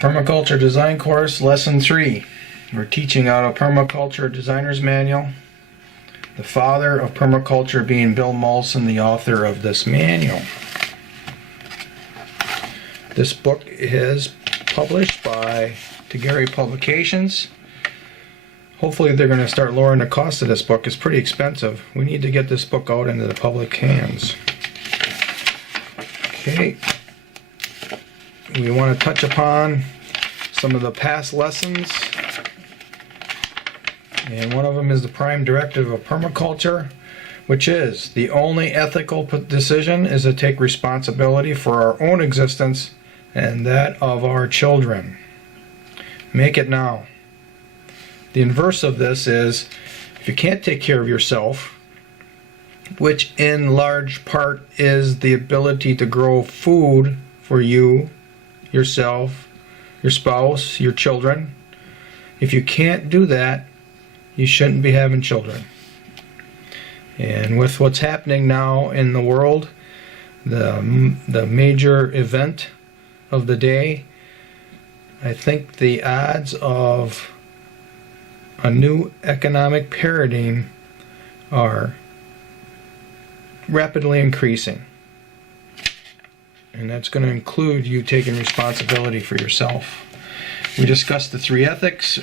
Permaculture Design Course, Lesson 3. We're teaching out a Permaculture Designer's Manual. The father of permaculture being Bill Mollison, the author of this manual. This book is published by Tagari Publications. Hopefully they're going to start lowering the cost of this book. It's pretty expensive. We need to get this book out into the public hands. Okay. We want to touch upon some of the past lessons, and one of them is the prime directive of permaculture, which is the only ethical decision is to take responsibility for our own existence and that of our children. Make it now. The inverse of this is, if you can't take care of yourself, which in large part is the ability to grow food for you, yourself, your spouse, your children. If you can't do that, you shouldn't be having children. And with what's happening now in the world, the major event of the day, I think the odds of a new economic paradigm are rapidly increasing. And that's going to include you taking responsibility for yourself. We discussed the 3 ethics: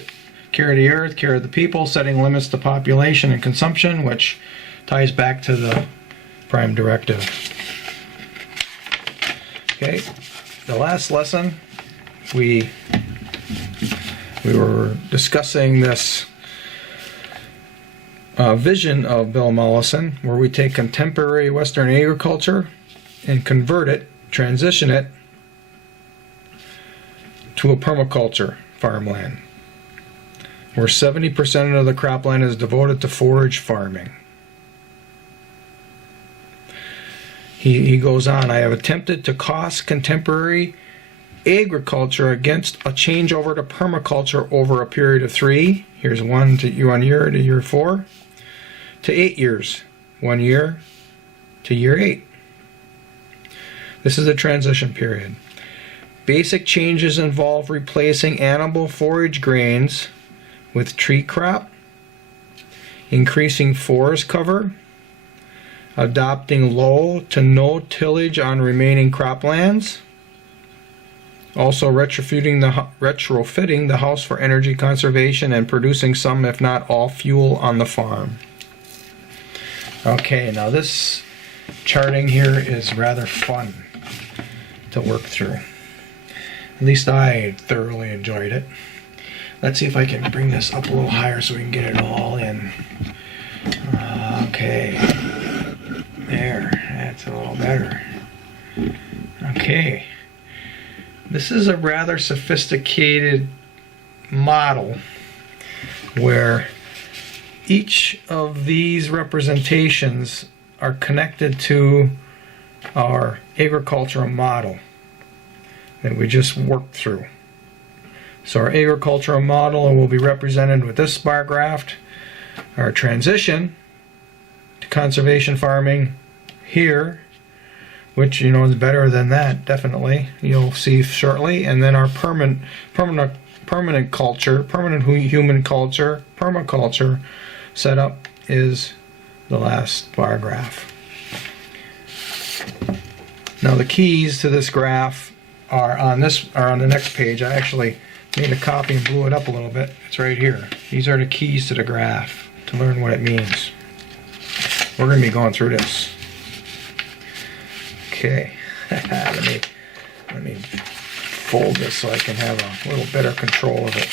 care of the earth, care of the people, setting limits to population and consumption, which ties back to the prime directive. Okay, the last lesson we were discussing this vision of Bill Mollison, where we take contemporary Western agriculture and convert it, transition it to a permaculture farmland, where 70% of the cropland is devoted to forage farming. He goes on, I have attempted to cost contemporary agriculture against a changeover to permaculture over a period of 3, here's 1 year to year 4, to 8 years, 1 year to year 8. This is the transition period. Basic changes involve replacing animal forage grains with tree crop, increasing forest cover, adopting low to no tillage on remaining croplands, also retrofitting the house for energy conservation, and producing some, if not all, fuel on the farm. Okay, now this charting here is rather fun to work through. At least I thoroughly enjoyed it. Let's see if I can bring this up a little higher so we can get it all in. Okay. There. That's a little better. Okay. This is a rather sophisticated model where each of these representations are connected to our agricultural model that we just worked through. So our agricultural model will be represented with this bar graph. Our transition to conservation farming here, which is better than that, definitely. You'll see shortly. And then our permanent culture, permanent human culture, permaculture setup is the last bar graph. Now the keys to this graph are on the next page. I actually made a copy and blew it up a little bit. It's right here. These are the keys to the graph to learn what it means. We're going to be going through this. Okay. let me fold this so I can have a little better control of it.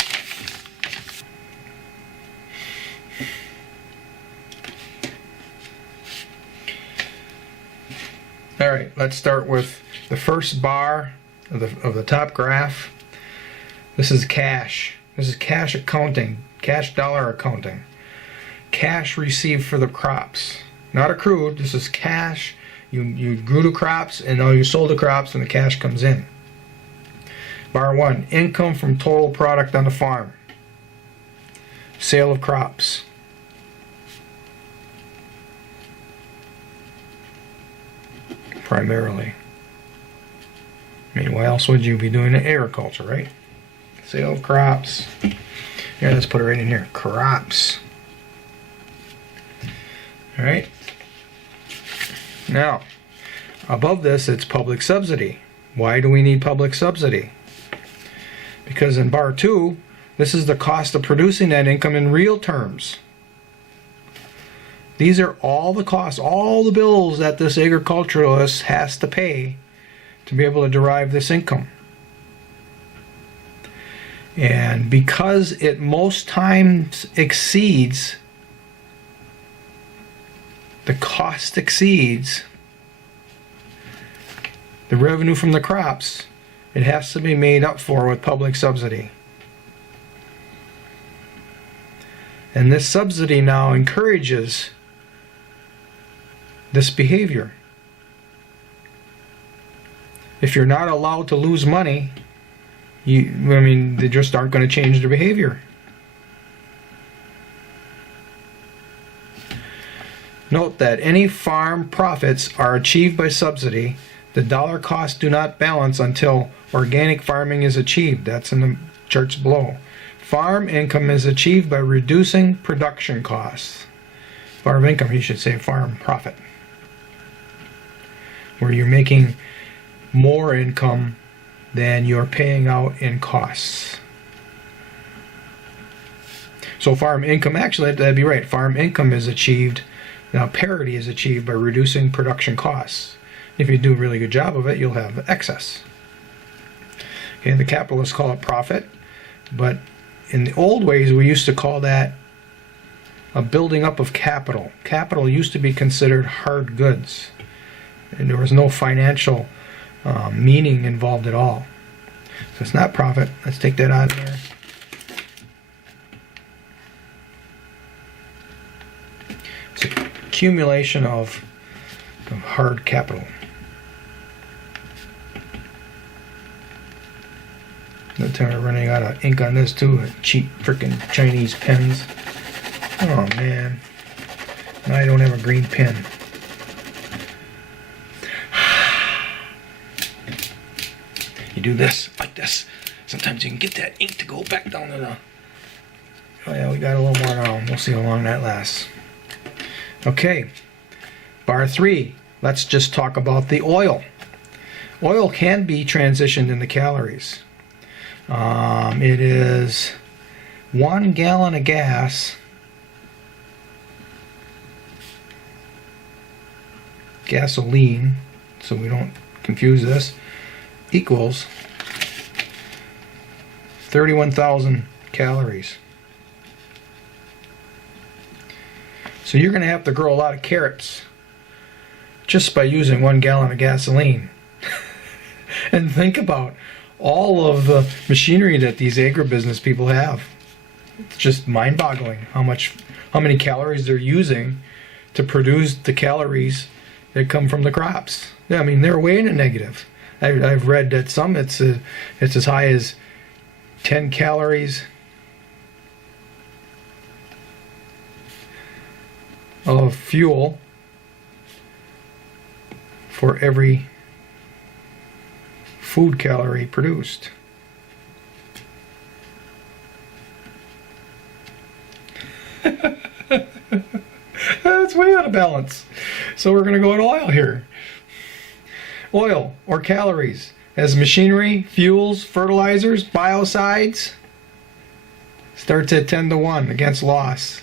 All right, let's start with the first bar of the top graph. This is cash. This is cash accounting, cash dollar accounting. Cash received for the crops, not accrued. This is cash. You grew the crops and now you sold the crops and the cash comes in. Bar 1, income from total product on the farm. Sale of crops. Primarily. I mean, why else would you be doing agriculture, right? Sale of crops. Here, let's put it right in here. Crops. All right. Now, above this, it's public subsidy. Why do we need public subsidy? Because in bar 2, this is the cost of producing that income in real terms. These are all the costs, all the bills that this agriculturalist has to pay to be able to derive this income. And because it most times exceeds, the cost exceeds the revenue from the crops, it has to be made up for with public subsidy. And this subsidy now encourages this behavior. If you're not allowed to lose money, they just aren't going to change their behavior. Note that any farm profits are achieved by subsidy. The dollar costs do not balance until organic farming is achieved. That's in the charts below. Farm income is achieved by reducing production costs. Farm income, you should say farm profit, where you're making more income than you're paying out in costs. So farm income, actually, that'd be right. Farm income is achieved, now parity is achieved by reducing production costs. If you do a really good job of it, you'll have excess. Okay, the capitalists call it profit, but in the old ways, we used to call that a building up of capital. Capital used to be considered hard goods, and there was no financial meaning involved at all. So it's not profit. Let's take that out of there. It's an accumulation of hard capital. No time we're running out of ink on this too. Cheap freaking Chinese pens. Oh man. Now I don't have a green pen. You do this, like this. Sometimes you can get that ink to go back down to the... Oh yeah, we got a little more now. We'll see how long that lasts. Okay. Bar 3. Let's just talk about the oil. Oil can be transitioned into calories. It is 1 gallon of gas, gasoline, so we don't confuse this, equals 31,000 calories. So you're going to have to grow a lot of carrots just by using 1 gallon of gasoline. And think about all of the machinery that these agribusiness people have. It's just mind-boggling how many calories they're using to produce the calories that come from the crops. Yeah, I mean, they're way in a negative. I've read that some it's as high as 10 calories of fuel for every food calorie produced. That's way out of balance. So we're going to go to oil here. Oil, or calories, as machinery, fuels, fertilizers, biocides, starts at 10 to 1 against loss.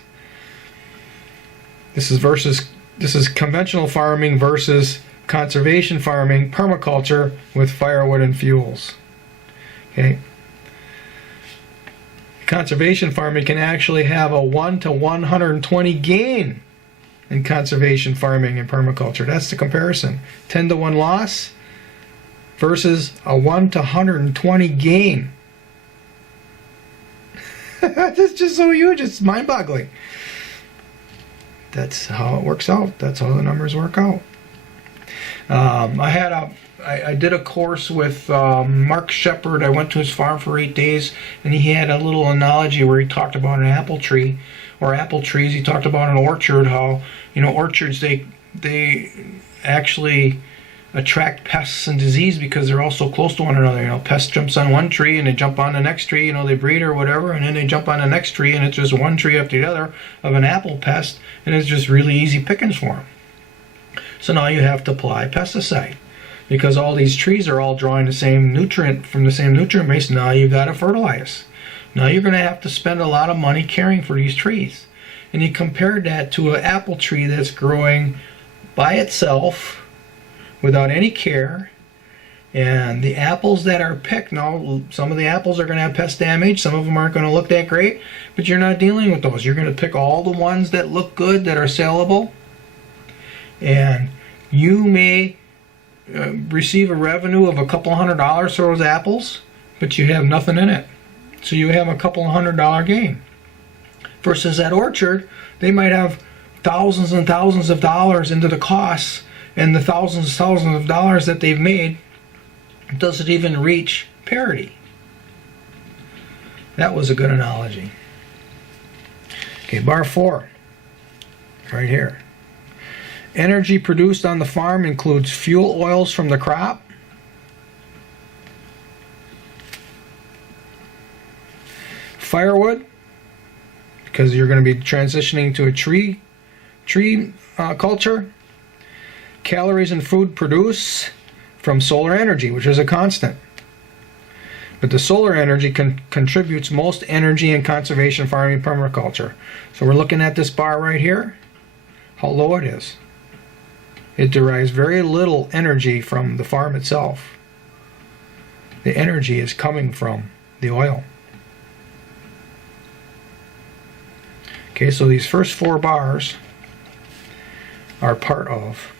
This is conventional farming versus conservation farming, permaculture with firewood and fuels. Okay. Conservation farming can actually have a 1 to 120 gain in conservation farming and permaculture. That's the comparison. 10 to 1 loss versus a 1 to 120 gain. That's just so huge, it's mind-boggling. That's how it works out. That's how the numbers work out. I did a course with Mark Shepard. I went to his farm for 8 days, and he had a little analogy where he talked about an apple tree, or apple trees. He talked about an orchard, how, orchards, they actually attract pests and disease because they're all so close to one another. You know, pest jumps on one tree and they jump on the next tree, you know, they breed or whatever, and then they jump on the next tree, and it's just one tree after the other of an apple pest, and it's just really easy pickings for them. So now you have to apply pesticide because all these trees are all drawing the same nutrient from the same nutrient base. Now you got to fertilize. Now you're going to have to spend a lot of money caring for these trees. And you compare that to an apple tree that's growing by itself without any care, and the apples that are picked, now some of the apples are going to have pest damage, some of them aren't going to look that great, but you're not dealing with those. You're going to pick all the ones that look good, that are saleable, and you may receive a revenue of a couple $100 for those apples, but you have nothing in it. So you have a couple $100 gain. Versus that orchard, they might have thousands and thousands of dollars into the costs, and the thousands of dollars that they've made doesn't even reach parity. That was a good analogy. Okay, bar 4, right here. Energy produced on the farm includes fuel oils from the crop, firewood, because you're going to be transitioning to a tree culture, calories and food produced from solar energy, which is a constant. But the solar energy contributes most energy in conservation farming permaculture. So we're looking at this bar right here, how low it is. It derives very little energy from the farm itself. The energy is coming from the oil. Okay, so these first 4 bars are part of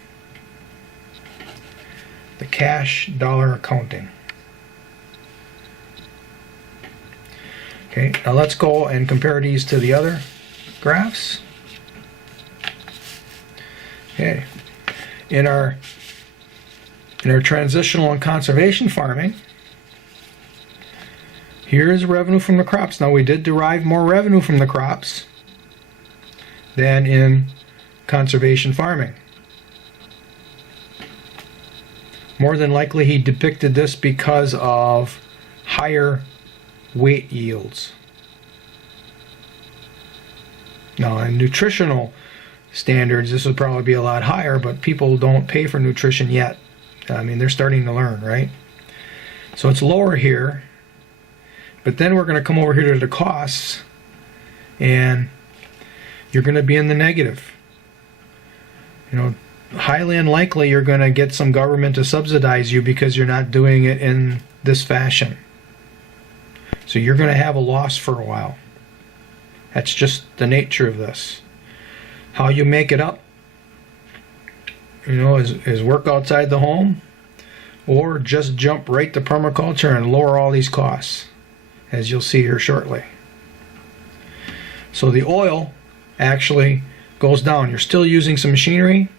the cash dollar accounting. Okay, now let's go and compare these to the other graphs. Okay, in our transitional and conservation farming, here is revenue from the crops. Now we did derive more revenue from the crops than in conservation farming. More than likely he depicted this because of higher weight yields. Now in nutritional standards this would probably be a lot higher, but people don't pay for nutrition yet. I mean, they're starting to learn, right? So it's lower here, but then we're going to come over here to the costs, and you're going to be in the negative. You know, highly unlikely you're going to get some government to subsidize you because you're not doing it in this fashion. So you're going to have a loss for a while. That's just the nature of this. How you make it up, you know, is work outside the home, or just jump right to permaculture and lower all these costs, as you'll see here shortly. So the oil actually goes down. You're still using some machinery.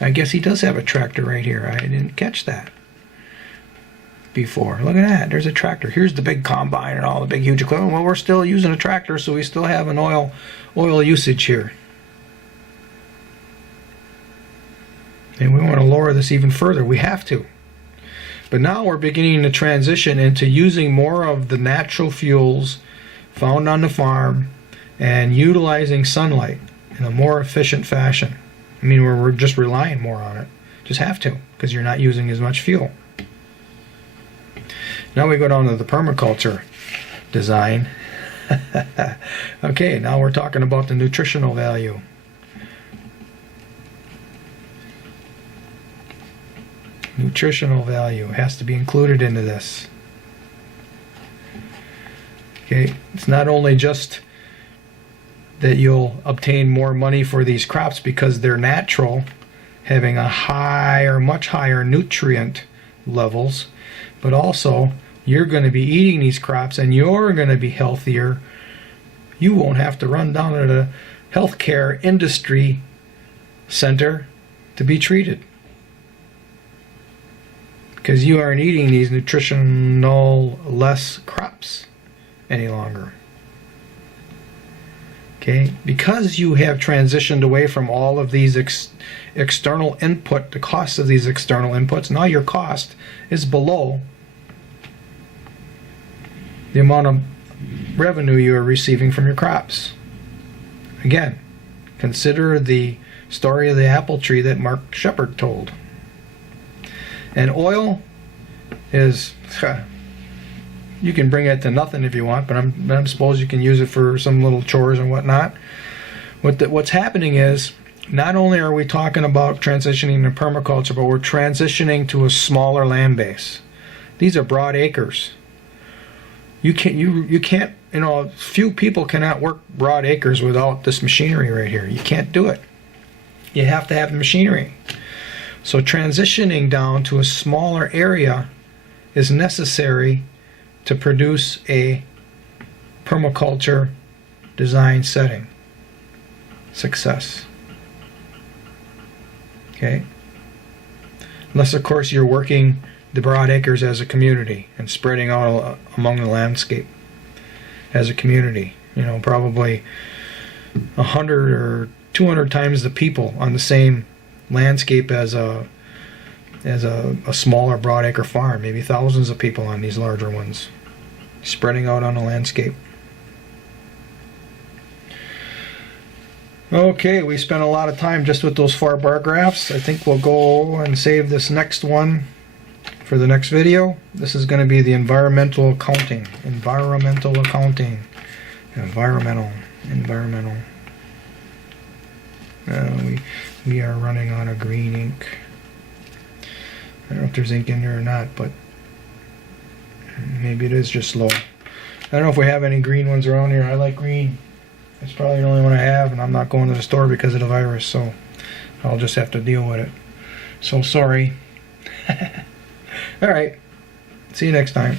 I guess he does have a tractor right here. I didn't catch that before. Look at that. There's a tractor. Here's the big combine and all the big huge equipment. Well, we're still using a tractor, so we still have an oil usage here. And we want to lower this even further. We have to. But now we're beginning to transition into using more of the natural fuels found on the farm and utilizing sunlight in a more efficient fashion. I mean, we're just relying more on it. Just have to, because you're not using as much fuel. Now we go down to the permaculture design. Okay, now we're talking about the nutritional value. Nutritional value has to be included into this. Okay, it's not only just that you'll obtain more money for these crops because they're natural, having a higher, much higher nutrient levels, but also you're going to be eating these crops and you're going to be healthier. You won't have to run down to the healthcare industry center to be treated, because you aren't eating these nutritional less crops any longer. Okay, because you have transitioned away from all of these external input, the cost of these external inputs, now your cost is below the amount of revenue you are receiving from your crops. Again, consider the story of the apple tree that Mark Shepard told. And oil is, you can bring it to nothing if you want, but I suppose you can use it for some little chores and whatnot. What's happening is, not only are we talking about transitioning to permaculture, but we're transitioning to a smaller land base. These are broad acres. You can't, few people cannot work broad acres without this machinery right here. You can't do it. You have to have the machinery. So transitioning down to a smaller area is necessary to produce a permaculture design setting success. Okay? Unless, of course, you're working the broad acres as a community and spreading out among the landscape as a community. Probably 100 or 200 times the people on the same landscape as a smaller broadacre farm. Maybe thousands of people on these larger ones, spreading out on the landscape. Okay, we spent a lot of time just with those 4 bar graphs. I think we'll go and save this next one for the next video. This is going to be the environmental accounting. Environmental. We are running out of green ink. I don't know if there's ink in there or not, but maybe it is just slow. I don't know if we have any green ones around here. I like green. It's probably the only one I have, and I'm not going to the store because of the virus, so I'll just have to deal with it. So sorry. Alright. See you next time.